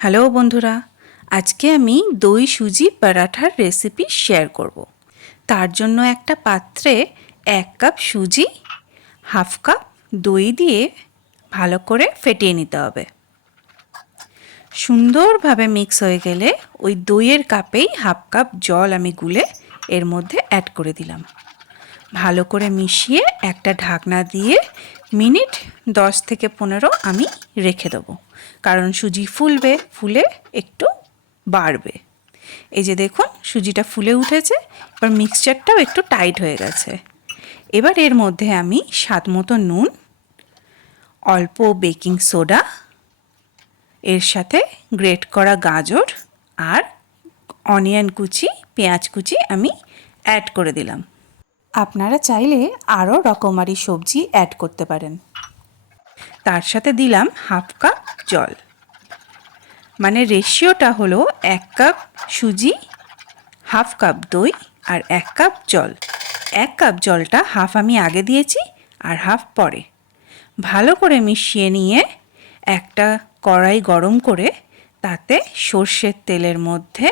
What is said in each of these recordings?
Hello বন্ধুরা, আজকে আমি দই সুজি পরাঠার রেসিপি শেয়ার করব। তার জন্য একটা পাত্রে 1 কাপ সুজি, 1/2 কাপ দই দিয়ে ভালো করে ফেটিয়ে নিতে হবে। সুন্দরভাবে মিক্স হয়ে গেলে ওই দইয়ের কাপেই 1/2 কাপ জল আমি গুলে এর মধ্যে অ্যাড করে দিলাম। ভালো করে মিশিয়ে একটা ঢাকনা দিয়ে মিনিট 10 থেকে 15 আমি রেখে দেবো, কারণ সুজি ফুলে একটু বাড়বে। এই যে দেখুন, সুজিটা ফুলে উঠেছে, এবার মিক্সচারটাও একটু টাইট হয়ে গেছে। এবার এর মধ্যে আমি স্বাদ মতো নুন, অল্প বেকিং সোডা, এর সাথে গ্রেট করা গাজর আর অনিয়ন কুচি, পেঁয়াজ কুচি আমি অ্যাড করে দিলাম। আপনারা চাইলে আরও রকমারি সবজি অ্যাড করতে পারেন। তার সাথে দিলাম 1/2 কাপ জল, মানে রেশিওটা হলো 1 কাপ সুজি, 1/2 কাপ দই আর 1 কাপ জল। 1 কাপ জলটা হাফ আমি আগে দিয়েছি আর হাফ পরে। ভালো করে মিশিয়ে নিয়ে একটা কড়াই গরম করে তাতে সর্ষের তেলের মধ্যে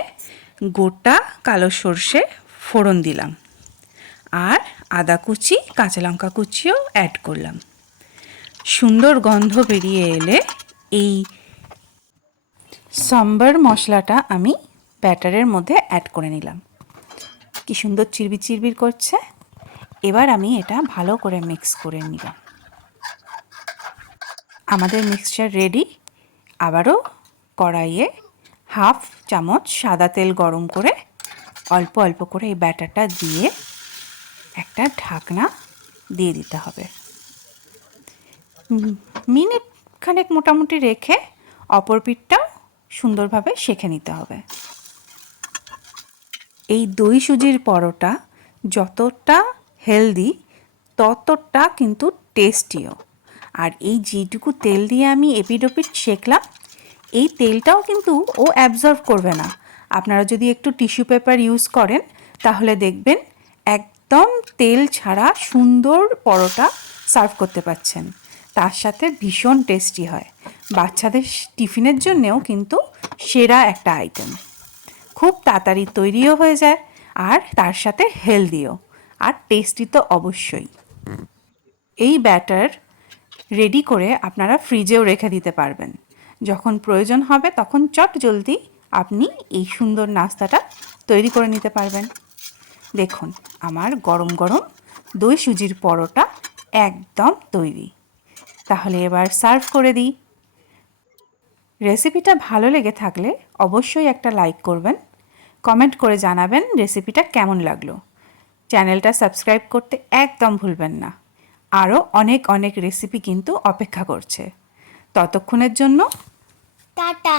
গোটা কালো সর্ষে ফোড়ন দিলাম আর আদা কুচি, কাঁচা লঙ্কা কুচিও অ্যাড করলাম। সুন্দর গন্ধ বেরিয়ে এলে এই সাম্বার মশলাটা আমি ব্যাটারের মধ্যে অ্যাড করে নিলাম। কি সুন্দর চিরবির চিরবির করছে। এবার আমি এটা ভালো করে মিক্স করে নিলাম। আমাদের মিক্সচার রেডি। আবারও কড়াইয়ে 1/2 চামচ সাদা তেল গরম করে অল্প অল্প করে এই ব্যাটারটা দিয়ে একটা ঢাকনা দিয়ে দিতে হবে। মিনিট খানেক মোটামুটি রেখে অপর পিঠটাও সুন্দরভাবে সেঁকে নিতে হবে। এই দই সুজির পরোটা যতটা হেলদি ততটা কিন্তু টেস্টিও। আর এই যেটুকু তেল দিয়ে আমি এপিডোপিট সেঁকলাম, এই তেলটাও কিন্তু ও অ্যাবজর্ব করবে না। আপনারা যদি একটু টিস্যু পেপার ইউজ করেন তাহলে দেখবেন একদম তেল ছাড়া সুন্দর পরোটা সার্ভ করতে পারছেন। তার সাথে ভীষণ টেস্টি হয়। বাচ্চাদের টিফিনের জন্যেও কিন্তু সেরা একটা আইটেম। খুব তাড়াতাড়ি তৈরিও হয়ে যায় আর তার সাথে হেলদিও আর টেস্টি তো অবশ্যই। এই ব্যাটার রেডি করে আপনারা ফ্রিজেও রেখে দিতে পারবেন। যখন প্রয়োজন হবে তখন চট জলদি আপনি এই সুন্দর নাস্তাটা তৈরি করে নিতে পারবেন। দেখুন, আমার গরম গরম দই সুজির পরোটা একদম তৈরি। তাহলে এবার সার্ভ করে দিই। রেসিপিটা ভালো লেগে থাকলে অবশ্যই একটা লাইক করবেন, কমেন্ট করে জানাবেন রেসিপিটা কেমন লাগলো। চ্যানেলটা সাবস্ক্রাইব করতে একদম ভুলবেন না। আরও অনেক অনেক রেসিপি কিন্তু অপেক্ষা করছে। ততক্ষণের জন্য টাটা।